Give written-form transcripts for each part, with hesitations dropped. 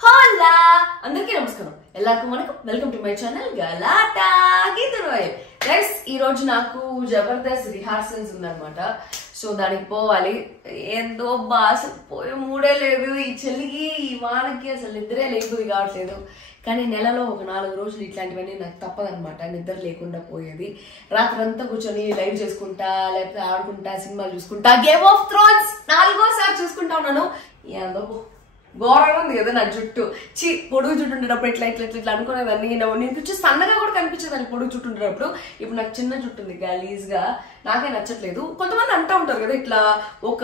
హోలా అందరికీ నమస్కారం ఎల్లరికీ welcome to my channel Galatta Geetharoy guys ఈ రోజు నాకు జబర్దస్త్ రిహార్సల్స్ ఉందన్నమాట సో దానికి పోవాలి ఏందో అసలు పోయే మూడే లేదు ఈ చలికి ఈ వానకి అసలు నిద్రే లేకపోతే కావట్లేదు కానీ నెలలో ఒక 4 రోజులు ఇట్లాంటివన్నీ నాకు తప్పదనమాట నిద్ర లేకుండా పోయేది రాత్రంతా కూర్చొని లైవ్ చేసుకుంటా లేకపోతే ఆడుకుంటా సినిమాలు చూసుకుంటా గేమ్ ఆఫ్ థ్రోన్స్ 4వ చూసుకుంటా ఉన్నాను ఏందో ఘోరంగా ఉంది కదా నా జుట్టు పొడుగు జుట్టు ఉండేటప్పుడు ఇట్లా ఇట్లా ఇట్లా అనుకునేదాన్ని నేను కొంచెం సన్నగా కూడా కనిపించేదాన్ని పొడుగు జుట్టు ఉండేటప్పుడు ఇప్పుడు నాకు చిన్న జుట్టు ఉంది గలీజ్ గా నాకే నచ్చట్లేదు కొంతమంది అంటూ ఉంటారు కదా ఇట్లా ఒక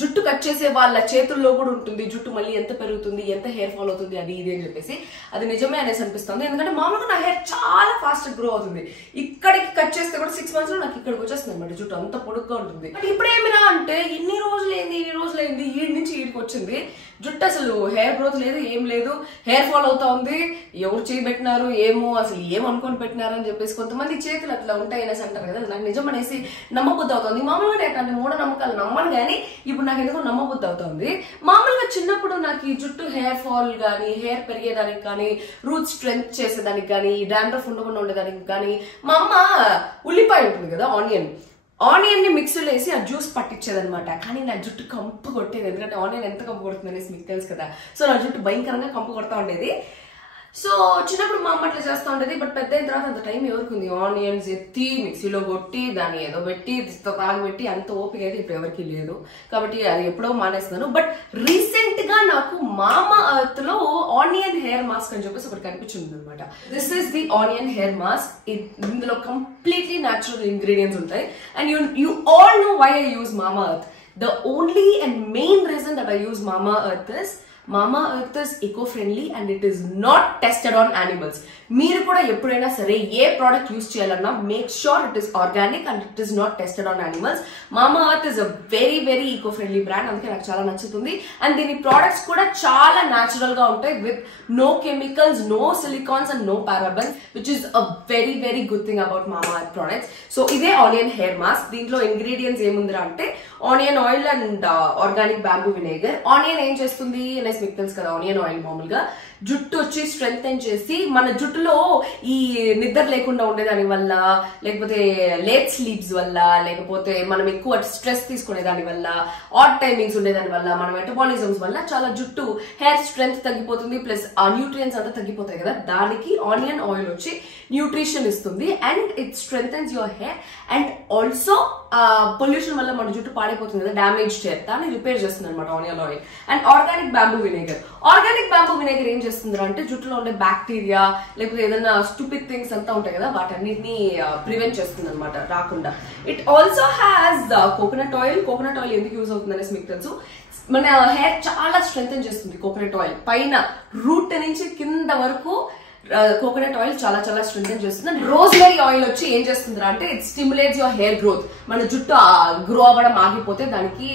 జుట్టు కట్ చేసే వాళ్ళ చేతుల్లో కూడా ఉంటుంది జుట్టు మళ్ళీ ఎంత పెరుగుతుంది ఎంత హెయిర్ ఫాల్ అవుతుంది అది ఇది అని చెప్పేసి అది నిజమే అనేసి అనిపిస్తుంది ఎందుకంటే మామూలుగా నా హెయిర్ చాలా ఫాస్ట్ గ్రో అవుతుంది ఇక్కడికి కట్ చేస్తే కూడా 6 months లో నాకు ఇక్కడికి వచ్చేస్తుంది అనమాట జుట్టు అంత పొడుగ్గా ఉంటుంది బట్ ఇప్పుడు ఏమిరా అంటే ఇన్ని రోజులైంది ఈడి నుంచి ఈడికి వచ్చింది జుట్టు అసలు హెయిర్ గ్రోత్ లేదు ఏం లేదు హెయిర్ ఫాల్ అవుతా ఉంది ఎవరు చేయబెట్టినారు ఏమో అసలు ఏం అనుకొని పెట్టినారు అని చెప్పేసి కొంతమంది చేతులు అట్లా ఉంటాయి అనేసి అంటారు కదా నాకు నిజం అనేసి నమ్మబుద్ధి అవుతుంది మామూలుగా ఏంటంటే మూఢనమ్మకాలు నమ్మను కానీ ఇప్పుడు నాకు ఎందుకో నమ్మబుద్ధి అవుతుంది మామూలుగా చిన్నప్పుడు నాకు ఈ జుట్టు హెయిర్ ఫాల్ కానీ హెయిర్ పెరిగేదానికి కానీ రూట్ స్ట్రెంగ్త్ చేసేదానికి కానీ డాండ్రఫ్ ఉండకుండా ఉండేదానికి కానీ మా అమ్మ ఉల్లిపాయ ఉంటుంది కదా ఆనియన్ ని మిక్సీలో వేసి ఆ జ్యూస్ పట్టించేదనమాట కానీ నా జుట్టు కంపు కొట్టేది ఎందుకంటే ఆనియన్ ఎంత కంపు కొడుతుంది అనేసి మీకు తెలుసు కదా సో నా జుట్టు భయంకరంగా కంపు కొడతా ఉండేది సో చిన్నప్పుడు మా అమ్మ అట్లా చేస్తూ ఉండేది బట్ పెద్ద అయిన తర్వాత అంత టైం ఎవరికి ఉంది ఆనియన్స్ ఎత్తి మిక్సీలో కొట్టి దాన్ని ఏదో పెట్టి తాగబెట్టి అంత ఓపిక అయితే ఇప్పుడు ఎవరికి లేదు కాబట్టి అది ఎప్పుడో మానేస్తున్నాను బట్ రీసెంట్ గా నాకు మామా ఎర్త్ లో ఆనియన్ హెయిర్ మాస్క్ అని చెప్పేసి ఒకటి కనిపించింది అనమాట this is the onion hair mask ఇందులో కంప్లీట్లీ న్యాచురల్ ఇంగ్రీడియంట్స్ ఉంటాయి and you all know why I use Mamaearth the only and main reason that I use Mamaearth is Mama Earth is eco-friendly and it is not tested on animals. మీరు కూడా ఎప్పుడైనా సరే ఏ product use చేయాలన్నా make sure it is organic and it is not tested on animals Mamaearth is a very very eco friendly brand అందుకే నాకు చాలా నచ్చుతుంది అండ్ దీని ప్రోడక్ట్స్ కూడా చాలా న్యాచురల్ గా ఉంటాయి with no chemicals no silicones and no parabens which is a very very good thing about Mamaearth products so ఇదే ఆనియన్ హెయిర్ మాస్క్ దీంట్లో ఇంగ్రీడియంట్స్ ఏముందిరా అంటే onion oil and organic bamboo vinegar onion ఏం చేస్తుంది అనేసి మీకు తెలుసు కదా ఆనియన్ ఆయిల్ మామూలుగా జుట్టు వచ్చి స్ట్రెంగ్తెన్ చేసి మన జుట్టులో ఈ నిద్ర లేకుండా ఉండేదాని వల్ల లేకపోతే లేట్ స్లీప్స్ వల్ల లేకపోతే మనం ఎక్కువ స్ట్రెస్ తీసుకునే దాని వల్ల ఆడ్ టైమింగ్స్ ఉండేదాని వల్ల మన మెటబాలిజమ్స్ వల్ల చాలా జుట్టు హెయిర్ స్ట్రెంగ్త్ తగ్గిపోతుంది ప్లస్ ఆ న్యూట్రియన్స్ అంతా తగ్గిపోతాయి కదా దానికి ఆనియన్ ఆయిల్ వచ్చి న్యూట్రిషన్ ఇస్తుంది and it strengthens your hair and also pollution వల్ల మన జుట్టు పాడైపోతుంది కదా డ్యామేజ్ హెయిర్ దాన్ని రిపేర్ చేస్తుంది అనమాట onion oil and organic bamboo vinegar ఏం చేస్తుంది అంటే జుట్టులో ఉండే బ్యాక్టీరియా లేకపోతే ఏదైనా స్టూపిడ్ థింగ్స్ అంతా ఉంటాయి కదా వాటన్నిటిని ప్రివెంట్ చేస్తుంది అనమాట రాకుండా it also has coconut oil ఎందుకు యూజ్ అవుతుంది అనేసి మీకు తెలుసు మన హెయిర్ చాలా స్ట్రెంగ్థెన్ చేస్తుంది కోకోనట్ ఆయిల్ పైన రూట్ నుంచి కింద వరకు కోకోనట్ ఆయిల్ చాలా చాలా స్ట్రెంగ్థెన్ చేస్తుంది అండ్ రోజ్మెరీ ఆయిల్ వచ్చి ఏం చేస్తుంది అంటే it stimulates your hair growth మన జుట్టు గ్రో అవ్వడం ఆగిపోతే దానికి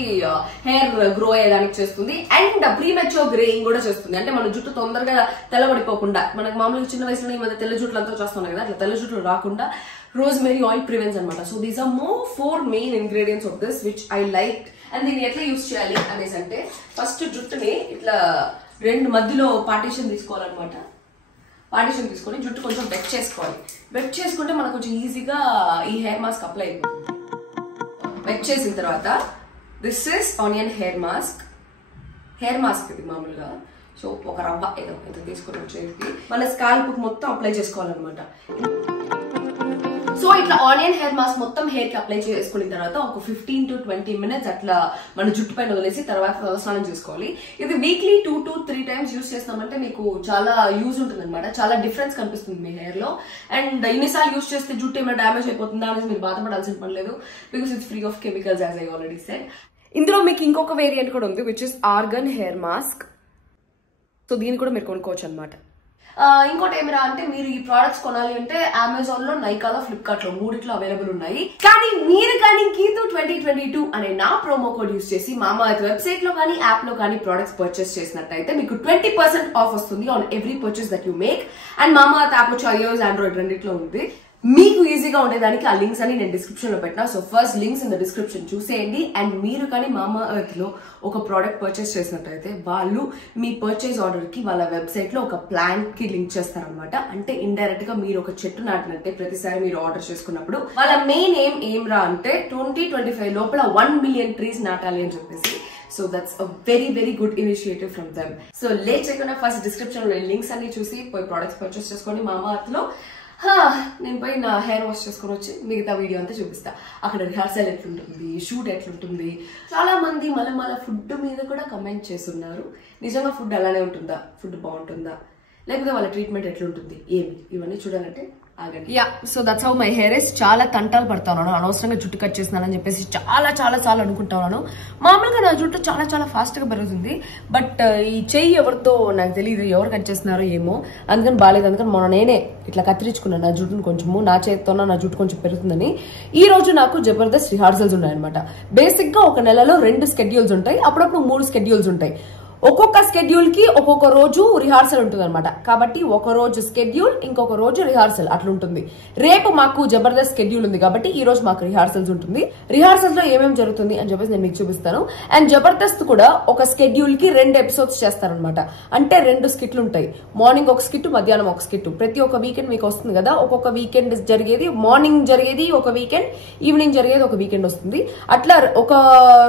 హెయిర్ గ్రో అయ్యేదానికి చేస్తుంది అండ్ ప్రీమెచ్యూర్ గ్రేయింగ్ కూడా చేస్తుంది అంటే మన జుట్టు తొందరగా తెల్లబడిపోకుండా మనకు మామూలుగా చిన్న వయసులో ఈ మధ్య తెల్ల జుట్లు అంతా చూస్తున్నాయి కదా అట్లా తెల్ల జుట్లు రాకుండా రోజ్మెరీ ఆయిల్ ప్రివెన్స్ అనమాట so these are 4 main ingredients of this which I like and దీన్ని ఎట్లా యూజ్ చేయాలి అనేసి అంటే ఫస్ట్ జుట్టుని ఇట్లా 2 మధ్యలో పార్టీషన్ తీసుకోవాలన్నమాట పార్టీషన్ తీసుకొని జుట్టు కొంచెం వెట్ చేసుకోవాలి వెట్ చేసుకుంటే మనకు కొంచెం ఈజీగా ఈ హెయిర్ మాస్క్ అప్లై అయిపోతుంది వెట్ చేసిన తర్వాత this is onion hair mask ఇది మామూలుగా సో ఒక రవ్వ ఏదో తీసుకుని చేతికి మన స్కాల్ప్ మొత్తం అప్లై చేసుకోవాలన్నమాట సో ఇట్లా ఆనియన్ హెయిర్ మాస్క్ మొత్తం హెయిర్ కి అప్లై చేసుకున్న తర్వాత ఒక 15 to 20 minutes అట్లా మన జుట్టు పైన వదిలేసి తర్వాత తలస్నానం చేసుకోవాలి ఇది వీక్లీ 2 to 3 times యూజ్ చేస్తామంటే మీకు చాలా యూజ్ ఉంటుంది అనమాట చాలా డిఫరెన్స్ కనిపిస్తుంది మీ హెయిర్ లో అండ్ ఇన్నిసార్లు యూజ్ చేస్తే జుట్టు ఏమైనా డ్యామేజ్ అయిపోతుందా అనేది మీరు బాధపడాల్సిన పని లేదు because it's free of chemicals as I already said ఇందులో మీకు ఇంకొక వేరియంట్ కూడా ఉంది which is organ hair mask so దీన్ని కూడా మీరు కొనుక్కోవచ్చు అనమాట ఇంకోటి ఏమిరా అంటే మీరు ఈ ప్రొడక్ట్స్ కొనాలి అంటే అమెజాన్ లో నైకాలో ఫ్లిప్కార్ట్ లో 3 అవైలబుల్ ఉన్నాయి కానీ మీరు కానీ గీతు 2022 అనే నా ప్రోమో కోడ్ యూజ్ చేసి మామా ఎర్త్ వెబ్సైట్ లో కానీ యాప్ లో కానీ ప్రొడక్ట్స్ పర్చేస్ చేసినట్టయితే మీకు 20% ఆఫ్ వస్తుంది on every purchase that you make and మామా ఎర్త్ యాప్ వచ్చి iOS ఆండ్రాయిడ్ రెండిట్లో ఉంది మీకు ఈజీగా ఉండేదానికి ఆ లింక్స్ అని నేను డిస్క్రిప్షన్ లో పెట్టినా. So first links in the description చూసేయండి. అండ్ మీరు కానీ మామా ఎర్త్ లో ఒక ప్రోడక్ట్ పర్చేస్ చేసినట్టయితే వాళ్ళు మీ పర్చేస్ ఆర్డర్ కి వాళ్ళ వెబ్సైట్ లో ఒక ప్లాన్ కి లింక్ చేస్తారనమాట. అంటే ఇండైరెక్ట్ గా మీరు ఒక చెట్టు నాటినట్టే ప్రతిసారి మీరు ఆర్డర్ చేసుకున్నప్పుడు వాళ్ళ మెయిన్ ఏం రా అంటే 2025 లోపల 1 మిలియన్ ట్రీస్ నాటాలి అని చెప్పేసి. So that's a very very good initiative from them. So let's check on first description లో లింక్స్ అన్ని చూసి పోయి ప్రొడక్ట్స్ పర్చేస్ చేసుకోండి. మామా ఎర్త్ లో నేను పోయి నా హెయిర్ వాష్ చేసుకొని వచ్చి మిగతా వీడియో అంతా చూపిస్తా. అక్కడ రిహార్సల్ ఎట్లుంటుంది, షూట్ ఎట్లుంటుంది. చాలా మంది మళ్ళీ ఫుడ్ మీద కూడా కమెంట్ చేస్తున్నారు. నిజంగా ఫుడ్ అలానే ఉంటుందా, ఫుడ్ బాగుంటుందా, లేకపోతే వాళ్ళ ట్రీట్మెంట్ ఎట్లుంటుంది, ఏమి ఇవన్నీ చూడాలంటే yeah. So that's how my hair is. చాలా తంటాలు పడతా ఉన్నాను, అనవసరంగా జుట్టు కట్ చేస్తున్నానని చెప్పేసి చాలా అనుకుంటా ఉన్నాను. మామూలుగా నా జుట్టు చాలా ఫాస్ట్ గా పెరుగుతుంది. బట్ ఈ చెయ్యి ఎవరితో నాకు తెలియదు, ఎవరు కట్ చేస్తున్నారో ఏమో, అందుకని బాగాలేదు. అందుకని మొన్న నేనే ఇట్లా కత్తిరించుకున్నాను నా జుట్టును కొంచెము. నా చేతితో నా జుట్టు కొంచెం పెరుగుతుందని. ఈ రోజు నాకు జబర్దస్త్ రిహార్సల్స్ ఉన్నాయన్నమాట. బేసిక్ గా ఒక నెలలో 2 స్కెడ్యూల్స్ ఉంటాయి, అప్పుడప్పుడు 3 స్కెడ్యూల్స్ ఉంటాయి. ఒక్కొక్క స్కెడ్యూల్ కి ఒక్కొక్క రోజు రిహార్సల్ ఉంటుంది అనమాట. కాబట్టి ఒక రోజు స్కెడ్యూల్, ఇంకొక రోజు రిహార్సల్ అట్లుంటుంది. రేపు మాకు జబర్దస్త్ స్కెడ్యూల్ ఉంది కాబట్టి ఈ రోజు మాకు రిహార్సల్స్ ఉంటుంది. రిహార్సల్స్ లో ఏమేమి జరుగుతుంది అని చెప్పేసి నేను మీకు చూపిస్తాను. అండ్ జబర్దస్త్ కూడా ఒక స్కెడ్యూల్ కి 2 ఎపిసోడ్స్ చేస్తారనమాట. అంటే 2 స్కిట్లు ఉంటాయి. మార్నింగ్ ఒక స్కిట్, మధ్యాహ్నం ఒక స్కిట్. ప్రతి ఒక్క వీకెండ్ మీకు వస్తుంది కదా. ఒక్కొక్క వీకెండ్ జరిగేది మార్నింగ్ జరిగేది ఒక వీకెండ్, ఈవినింగ్ జరిగేది ఒక వీకెండ్ వస్తుంది. అట్లా ఒక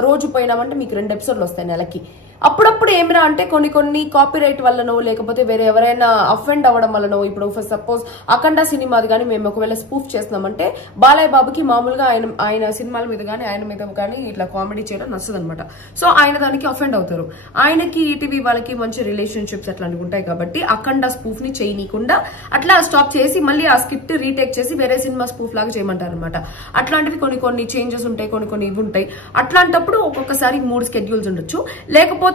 రోజు పోయినామంటే మీకు 2 ఎపిసోడ్లు వస్తాయి నెలకి. అప్పుడప్పుడు ఏమిరా అంటే కొన్ని కాపీరైట్ వల్లనో లేకపోతే వేరే ఎవరైనా అఫెండ్ అవ్వడం వల్లనో, ఇప్పుడు ఫర్ సపోజ్ అఖండ సినిమాది కానీ మేము ఒకవేళ స్పూఫ్ చేస్తున్నామంటే బాలయ్య బాబుకి మామూలుగా ఆయన సినిమాల మీద కానీ ఆయన మీద కానీ ఇట్లా కామెడీ చేయడం నచ్చదు అనమాట. సో ఆయన దానికి అఫెండ్ అవుతారు. ఆయనకి ఈటీవీ వాళ్ళకి మంచి రిలేషన్షిప్స్ అట్లాంటివి ఉంటాయి కాబట్టి అఖండ స్పూఫ్ ని చేయనీయకుండా అట్లా స్టాప్ చేసి మళ్ళీ ఆ స్కిట్ రీటేక్ చేసి వేరే సినిమా స్పూఫ్ లాగా చేయమంటారు అనమాట. అట్లాంటివి కొన్ని చేంజెస్ ఉంటాయి, కొన్ని ఇవి ఉంటాయి. అట్లాంటప్పుడు ఒక్కొక్కసారి 3 స్కెడ్యూల్స్ ఉండొచ్చు. లేకపోతే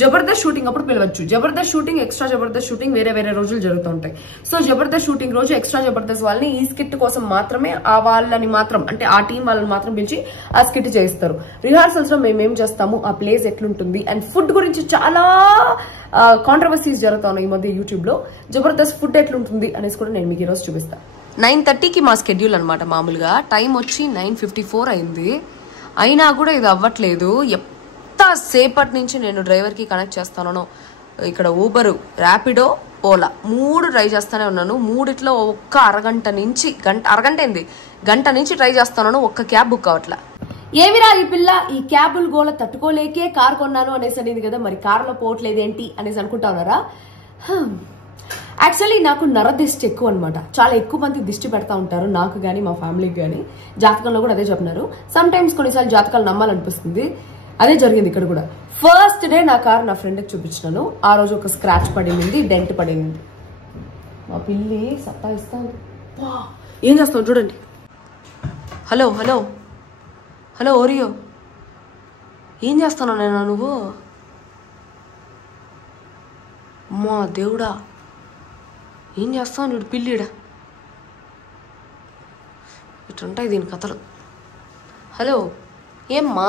జబర్దస్త్ షూటింగ్ అప్పుడు పిలవచ్చు. Jabardasth shooting, extra Jabardasth shooting వేరే రోజులు జరుగుతూ ఉంటాయి. సో జబర్దస్త్ షూటింగ్ రోజు ఎక్స్ట్రా జబర్దస్త్ వాళ్ళని ఈ స్కిట్ కోసం మాత్రమే ఆ వాళ్ళని మాత్రం అంటే ఆ టీం వాళ్ళని మాత్రం పిలిచి ఆ స్కిట్ చేస్తారు. రిహార్సల్స్ లో మేమేం చేస్తాము, ఆ ప్లేస్ ఎట్లుంటుంది, అండ్ ఫుడ్ గురించి చాలా కాంట్రవర్సీస్ జరుగుతా ఉన్నాయి ఈ మధ్య యూట్యూబ్ లో. జబర్దస్త్ ఫుడ్ ఎట్లుంటుంది అనేసి కూడా నేను మీకు ఈ రోజు చూపిస్తాను. 9:30కి మా స్కెడ్యూల్ అనమాట. మామూలుగా టైం వచ్చి 9:54 అయింది. అయినా కూడా ఇది అవ్వట్లేదు. సేపటి నుంచి నేను డ్రైవర్ కి కనెక్ట్ చేస్తాను. ఇక్కడ ఊబరు, ర్యాపిడో, ఓలా 3 ట్రై చేస్తానే ఉన్నాను. 3 ఒక్క అరగంట నుంచి ట్రై చేస్తాను. ఒక్క క్యాబ్ బుక్ అవట్లా. ఏమిరా ఈ పిల్ల ఈ క్యాబుల్ గోల తట్టుకోలేకే కార్ కొన్నాను అనేసి అనేది కదా, మరి కారులో పోవట్లేదేంటి అనేసి అనుకుంటా ఉన్నారా? యాక్చువల్లీ నాకు నరదిష్టి ఎక్కువ అనమాట. చాలా ఎక్కువ మంది దిష్టి పెడతా ఉంటారు, నాకు గానీ మా ఫ్యామిలీకి గానీ. జాతకంలో కూడా అదే చెప్తున్నారు. సమ్ టైమ్స్ కొన్నిసార్లు జాతకాలు నమ్మాలనిపిస్తుంది. అదే జరిగింది ఇక్కడ కూడా. ఫస్ట్ డే నా కార్ నా ఫ్రెండ్కి చూపించినాను. ఆ రోజు ఒక స్క్రాచ్ పడింది, డెంట్ పడింది. మా పిల్లి సత్తా ఇస్తాను. ఏం చేస్తావు చూడండి. హలో ఓరియో, ఏం చేస్తాను నేను? నువ్వు మా దేవుడా ఏం చేస్తావు? నువ్వు పిల్లిడా ఇట్లుంటాయి దీని కథలు. హలో ఏమ్మా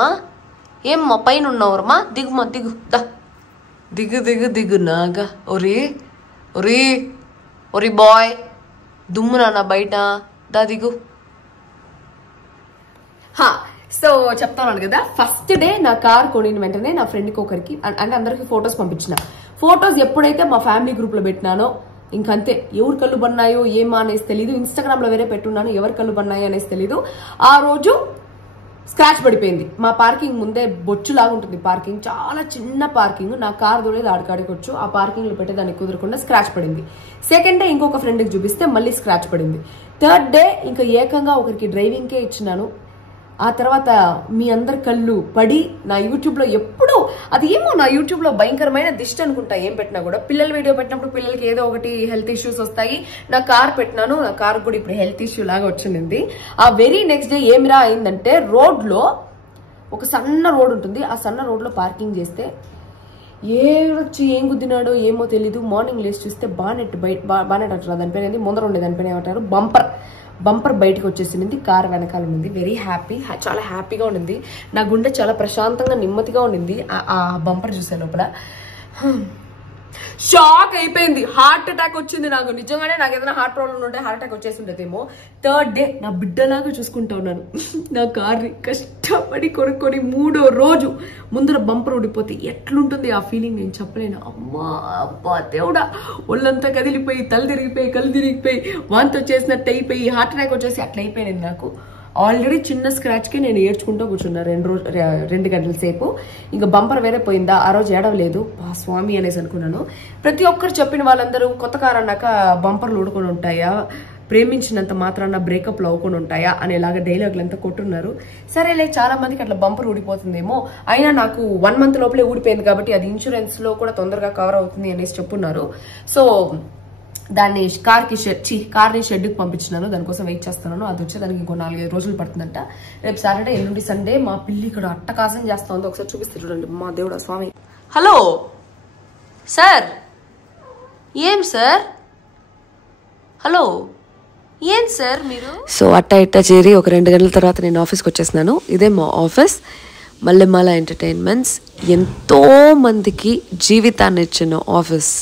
పైన ఉన్నావురమ్మా? దిగుమా, దిగు నాగా. ఒరి బాయ్, దుమ్ము నాన్న బయట, దా దిగు. సో చెప్తాను కదా, ఫస్ట్ డే నా కార్ కొనిన వెంటనే నా ఫ్రెండ్కి ఒకరికి అంటే అందరికి ఫొటోస్ పంపించిన. ఫొటోస్ ఎప్పుడైతే మా ఫ్యామిలీ గ్రూప్ లో పెట్టినానో ఇంకంతే. ఎవరు కళ్ళు పన్నాయో ఏమా అనేసి తెలీదు. ఇన్స్టాగ్రామ్ లో వేరే పెట్టున్నాను, ఎవరు కళ్ళు పన్నాయో అనేసి తెలీదు. ఆ రోజు స్క్రాచ్ పడిపోయింది. మా పార్కింగ్ ముందే బొచ్చులాగా ఉంటుంది పార్కింగ్, చాలా చిన్న పార్కింగ్. నా కార్ దూరేది ఆడకాడుకోవచ్చు. ఆ పార్కింగ్ లో పెట్టేదానికి కుదరకుండా స్క్రాచ్ పడింది. సెకండ్ డే ఇంకొక ఫ్రెండ్కి చూపిస్తే మళ్ళీ స్క్రాచ్ పడింది. థర్డ్ డే ఇంకా ఏకంగా ఒకరికి డ్రైవింగ్కే ఇచ్చినాను. ఆ తర్వాత మీ అందరి కళ్ళు పడి నా యూట్యూబ్ లో ఎప్పుడు అది ఏమో నా యూట్యూబ్ లో భయంకరమైన దిష్టి అనుకుంటా. ఏం పెట్టినా కూడా పిల్లల వీడియో పెట్టినప్పుడు పిల్లలకి ఏదో ఒకటి హెల్త్ ఇష్యూస్ వస్తాయి. నా కార్ పెట్టినాను, నా కార్ కూడా ఇప్పుడు హెల్త్ ఇష్యూ లాగా వచ్చింది. ఆ వెరీ నెక్స్ట్ డే ఏమిరా అయిందంటే, రోడ్ లో ఒక సన్న రోడ్ ఉంటుంది. ఆ సన్న రోడ్ లో పార్కింగ్ చేస్తే ఏం గుద్దినాడో ఏమో తెలీదు. మార్నింగ్ లేచి చూస్తే బానెట్ అంటారు దానిపైన, ముందర ఉండే దానిపైన ఏమంటారు బంపర్ బయటకు వచ్చేసింది. కార్ వెనకాల ఉంది. వెరీ హ్యాపీ, చాలా హ్యాపీగా ఉండింది. నా గుండె చాలా ప్రశాంతంగా నెమ్మదిగా ఉండింది ఆ బంపర్ చూసే లోపల. షాక్ అయిపోయింది. హార్ట్ అటాక్ వచ్చింది నాకు. నిజంగానే నాకు ఏదైనా హార్ట్ ప్రాబ్లం ఉంటే హార్ట్ అటాక్ వచ్చేసి ఉండేదేమో. థర్డ్ డే నా బిడ్డలాగా చూసుకుంటా ఉన్నాను నా కార్ని. కష్టపడి కొనుక్కొని 3వ రోజు ముందర బంపర్ ఊడిపోతే ఎట్లుంటుంది ఆ ఫీలింగ్ నేను చెప్పలేను. అమ్మా అబ్బా దేవుడా, ఒళ్ళంతా కదిలిపోయి, తల తిరిగిపోయి, కళ్ళు తిరిగిపోయి, వాంతి వచ్చేసినట్టు అయిపోయి, హార్ట్ అటాక్ వచ్చేసి అట్లా అయిపోయింది నాకు. ఆల్రెడీ చిన్న స్క్రాచ్కి నేను ఏడ్చుకుంటూ కూర్చున్నా 2 గంటల సేపు. ఇంకా బంపర్ వేరే పోయిందా, ఆ రోజు ఏడవలేదు. స్వామి అనేసి అనుకున్నాను. ప్రతి ఒక్కరు చెప్పిన వాళ్ళందరూ కొత్త కారు అన్నాక బంపర్లు ఊడుకొని ఉంటాయా, ప్రేమించినంత మాత్రాన బ్రేకప్లు అవ్వకుండా ఉంటాయా అనేలాగా డైలాగులు అంతా కొట్టున్నారు. సరేలే, చాలా మందికి అట్లా బంపర్ ఊడిపోతుందేమో, అయినా నాకు 1 మంత్ లోపలే ఊడిపోయింది కాబట్టి అది ఇన్సూరెన్స్ లో కూడా తొందరగా కవర్ అవుతుంది అనేసి చెప్పున్నారు. సో దాన్ని కార్ని షెడ్కి పంపించినాను. దానికోసం వెయిట్ చేస్తున్నాను. అది వచ్చేదానికి ఇంకో 4-5 రోజులు పడుతుందంట. రేపు సాటర్డే, ఎల్లుండి సండే. మా పిల్లి ఇక్కడ అట్టకాసం చేస్తా ఉంది. ఒకసారి చూపిస్తే చూడండి. మా దేవుడా స్వామి. హలో సార్, ఏం సార్? హలో, ఏం సార్ మీరు? సో అట్ట చేరి ఒక 2 గంటల తర్వాత నేను ఆఫీస్కి వచ్చేసినాను. ఇదే మా ఆఫీస్, మల్లెమాల ఎంటర్టైన్మెంట్స్. ఎంతో మందికి జీవితాన్ని ఇచ్చిన office.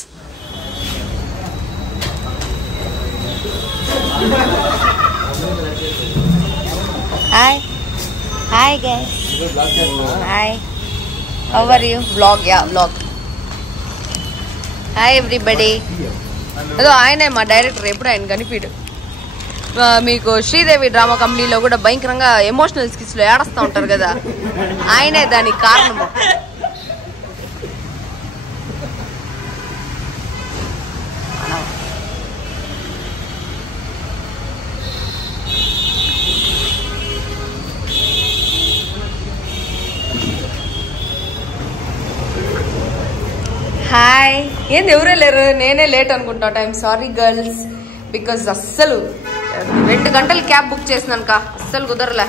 Hi guys. Hi. How are you? Vlog, yeah, vlog. Hi everybody. అదో ఆయనే మా డైరెక్టర్. ఎప్పుడు ఆయన కనిపిడు. మీకు శ్రీదేవి డ్రామా కంపెనీలో కూడా భయంకరంగా ఎమోషనల్ స్కిట్స్ లో ఏడుస్తూ ఉంటారు కదా, ఆయనే దానికి కారణము. హాయ్. ఏంది ఎవరే లేరు, నేనే లేట్ అనుకుంటా టైం. సారీ గర్ల్స్, బికాజ్ అస్సలు 2 గంటలు క్యాబ్ బుక్ చేసినాక అస్సలు కుదరలే.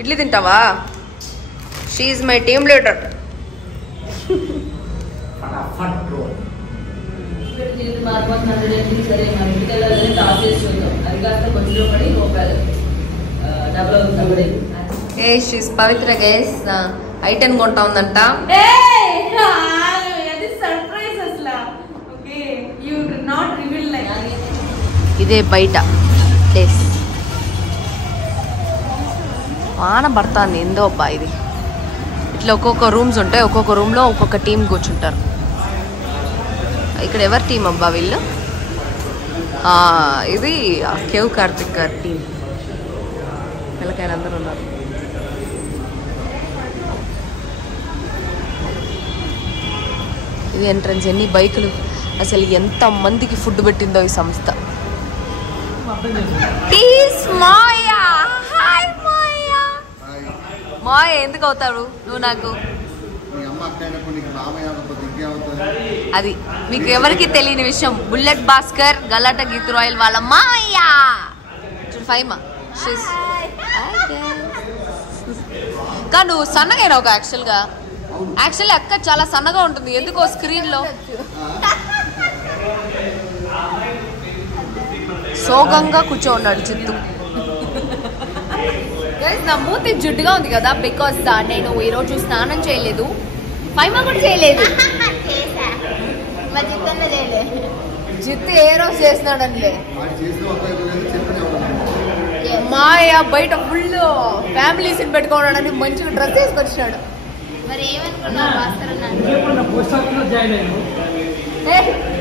ఇడ్లీ తింటావా? She my team leader. ఏ షీఈ్ పవిత్ర గైస్ ఐటెన్ కొంటా ఉందంట. ఇదే బయట ప్లేస్. వాన పడుతుంది ఏందో అబ్బా. ఇది ఇట్లా ఒక్కొక్క రూమ్స్ ఉంటాయి. ఒక్కొక్క రూమ్లో ఒక్కొక్క టీం కూర్చుంటారు. ఇక్కడ ఎవరి టీం అబ్బా వీళ్ళు? ఇది కేవ్ కార్తిక్ గారి టీం. పిల్లకాయలు అందరూ ఉన్నారు. ఇది ఎంట్రన్స్. ఎన్ని బైకులు, అసలు ఎంత మందికి ఫుడ్ పెట్టిందో ఈ సంస్థ. మాయ ఎందుకు అవుతాడు నువ్వు నాకు? అది మీకు ఎవరికి తెలియని విషయం. బుల్లెట్ భాస్కర్, గలాటా గీతు రాయల్ వాళ్ళ మాయ. ఫైమా కా నువ్వు సన్నగా ఒక యాక్చువల్లీ అక్క చాలా సన్నగా ఉంటుంది. ఎందుకో స్క్రీన్ లో సోగంగా కూర్చోన్నాడు చిత్తు. నా మూతి జుట్టుగా ఉంది కదా, బికాస్ నేను ఈరోజు స్నానం చేయలేదు. ఫైమా కూడా చేయలేదు. జిత్తు ఏ రోజు చేసినాడనిలే. మాయ బయట ఫుల్ ఫ్యామిలీస్ పెట్టుకోవడానికి మంచిగా డ్రెస్ వేసుకొచ్చినాడు.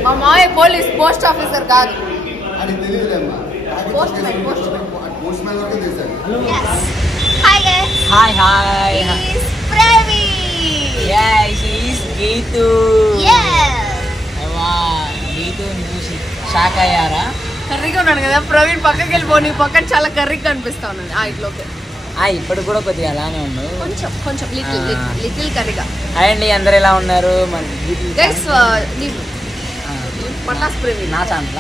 మా మాయ పోలీస్, పోస్ట్ ఆఫీసర్ కాదు. Hi guys. Hi. He's Pravi. Yeah, she's Geetu. Yeah. Geetu music. Shock అయ్యారా? కర్రీగా ఉన్నాను కదా ప్రవీణ్. పక్కకి వెళ్ళిపోయి పక్కన చాలా కర్రీగా అనిపిస్తా ఉన్నాను. ఇట్లోకి ఇప్పుడు కూడా కొద్దిగా అలానే ఉన్నావు. కొంచెం లిటిల్ కర్రీగా. హాయ్ అండి, అందరు ఎలా ఉన్నారు? పటాస్ ప్రవీణ్ నా ఛానల్.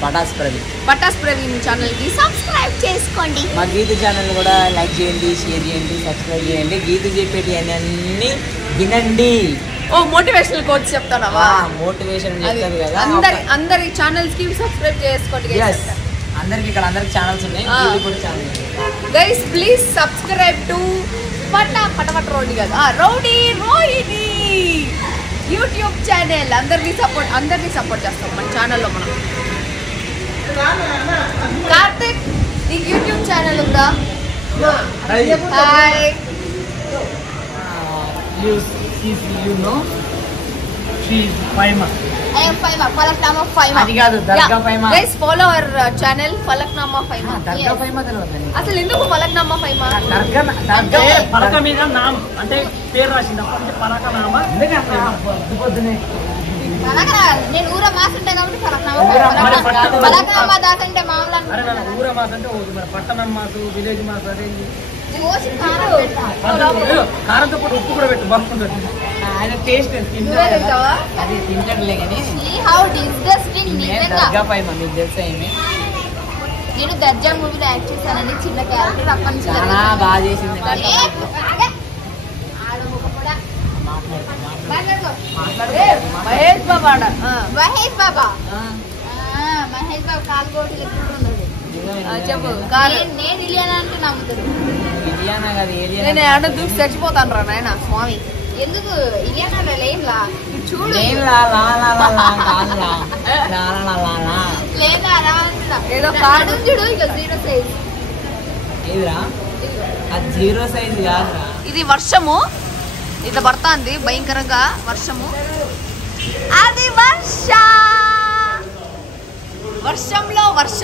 పటాస్ ప్రవీణ్ ఛానల్ కి సబ్స్క్రైబ్ చేసుకోండి. మా గీతు ఛానల్ కూడా లైక్ చేయండి, షేర్ చేయండి, సబ్స్క్రైబ్ చేయండి. గీతు చెప్పేటి అన్ని వినండి. ఓ మోటివేషనల్ కోట్స్ చెప్తానవా? మోటివేషన్ చెప్తారు కదా. అందరి ఛానల్స్ కి సబ్స్క్రైబ్ చేసుకోండి. అందరికి ఇక్కడ అందరికి ఛానల్స్ ఉన్నాయి. గైస్ ప్లీజ్ సబ్స్క్రైబ్ టు పటపట రోడి కదా, రోహిణి. యూట్యూబ్ ఛానల్ అందరినీ సపోర్ట్ చేస్తాం మన ఛానల్లో మనం. కార్తిక్ నీకు యూట్యూబ్ ఛానల్ ఉందా? Hi. You know, she is Faima. I am Faima, Falaknama Faima. అది కాదు దర్గా Faima. Guys, follow our channel Falaknama Faima. దర్గా ఫైమా తెలియదు. అసలు ఎందుకు Falaknama Faima? దర్గా పలక మీద నామ అంటే పేరు రాసింది అప్పుడు పలక నామ. ఎందుకంటే పొద్దునే నేను ఊర మాస్ ఉంటాయి కాబట్టి Falaknama దాస్ అంటే మామూలు. అరే నా ఊర మాస్ అంటే మరి పట్టణం మాసు విలేజ్ మాస్ అదే కారంతో పాటు ఉప్పు కూడా పెట్టు బాగుంటుంది. ఆయన టేస్ట్ అది తింటాడులే కానీ హౌ డిస్గస్టింగ్. దర్గా ఫైమా మీకు తెలుసా ఏమి? నేను దర్జా మూవీలో యాక్ట్ చేశానని చిన్న క్యారెక్టర్ అప్పటి నుంచి చాలా బాగా చేసింది. మహేష్ బాబా మహేష్ బాబా మహేష్ బాబా కాలుగోటి ఎప్పుడు ఉండదు. చెప్పు. నేను ఇలియానా అంటే నమ్ముతాడు. ఇలియానా కాదు ఏలియానా. నేను ఏమన్నా దూకి చచ్చిపోతాను రా నాయన స్వామి. ఎందుకు ఇలియానా లేలా చూడు లేదా ఏదో కాడు చూడు ఇక 0 సైజ్. ఏదిరా అది 0 సైజ్ కాదురా. ఇది వర్షము ఇట్లా పడుతుంది భయంకరంగా వర్షము. అది వర్షంలో వర్ష.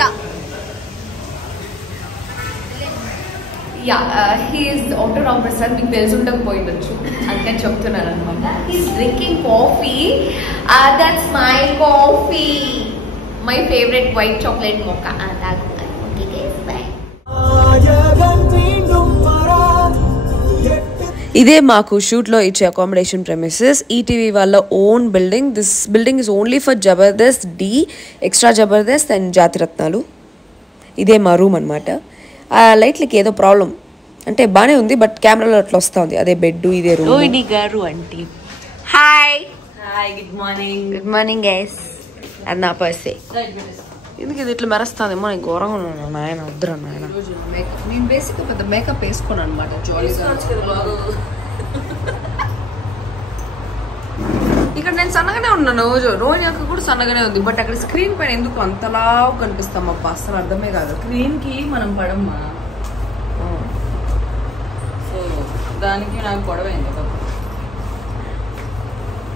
హీఈస్ ఆటోగ్రాఫర్ సార్, మీకు తెలిసి ఉండకపోయిండొచ్చు అందుకని చెప్తున్నాను అనమాట. He's drinking coffee. That's my coffee, my favourite white chocolate mocha. ఇదే మాకు షూట్లో ఇచ్చే అకామిడేషన్ ప్రెమిసెస్. ఈటీవీ వాళ్ళ own building. This building is only for Jabardasth Dhee, extra Jabardasth and Jathiratnalu. ఇదే మా రూమ్ అనమాట. ఆ లైట్లకి ఏదో ప్రాబ్లం అంటే బాగానే ఉంది, బట్ కెమెరాలో అట్లా వస్తూ ఉంది. అదే బెడ్, ఇదే రూమ్. రోహిణి గారు అంటే hi. Hi, good morning. Good morning guys. అది నా పర్సే. ఎందుకు ఇది ఇట్లా మెరుస్తుందేమో నేను ఘోరంగా ఉన్నాను నాయన. వద్దురా నాయన. నేను బేసిక్గా పెద్ద మేకప్ వేసుకోను అనమాట. ఇక్కడ నేను సన్నగానే ఉన్నాను. రోజు అక్క కూడా సన్నగానే ఉంది, బట్ అక్కడ స్క్రీన్ పైన ఎందుకు అంతలా కనిపిస్తాం అబ్బా, అసలు అర్థమే కాదు. స్క్రీన్ కి మనం పడమ్మా, సో దానికి నాకు గొడవైంది.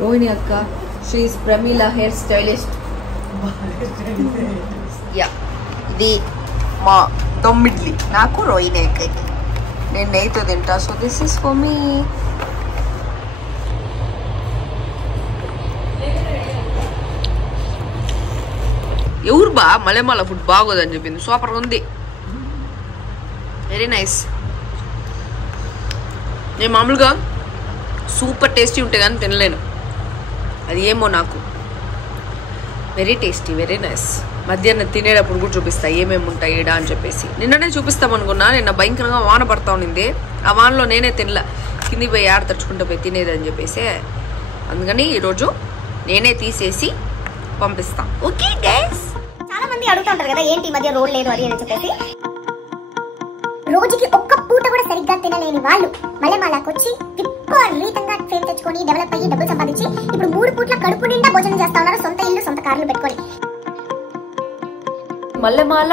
రోహిణి అక్క, she is Pramila hair stylist. Yeah, ఇది మా తొమ్మిడ్లీ. నాకు రోహిణి అక్కకి. నేను నెయ్యితో తింటా, so this is for me. ఎవరు బా మలయాళ ఫుడ్ బాగోదని చెప్పింది. సూపర్ ఉంది, వెరీ నైస్. నేను మామూలుగా సూపర్ టేస్టీ ఉంటే కానీ తినలేను, అది ఏమో నాకు. Very tasty, very nice. మధ్యాహ్నం తినేటప్పుడు కూడా చూపిస్తా ఏమేమి ఉంటాయి ఈడ అని చెప్పేసి. నిన్ననే చూపిస్తామనుకున్నా, నిన్న భయంకరంగా వాన పడతా ఉన్నింది. ఆ వానలో నేనే తినలా, కింది పోయి ఆడ తడుచుకుంటూ పోయి తినేది అని చెప్పేసి. అందుకని ఈరోజు నేనే తీసేసి పంపిస్తా. Okay guys. చాలా మంది అడుగుతా ఉంటారు కదా, ఏంటి ఈ మధ్య రోడ్ లేదు అది అని చెప్పేసి. రోజుకి ఒక్క పూట కూడా సరిగ్గా తినలేని వాళ్ళు మల్లెమాలకు వచ్చి విపరీతంగా ఫేమ్ తెచ్చుకొని డెవలప్ అయ్యి డబ్బులు సంపాదించి ఇప్పుడు 3 పూట్ల కడుపు నిండా భోజనం చేస్తా ఉన్నారు, సొంత ఇల్లు సొంత కార్లు పెట్టుకొని. మల్లెమాల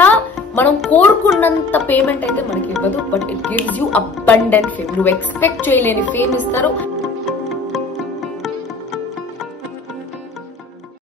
మనం కోరుకున్నంత పేమెంట్ అయితే మనకి ఇవ్వదు, but it gives you abundant fame. నువ్వు ఎక్స్పెక్ట్ చేయలేని ఫేమ్ ఇస్తారు.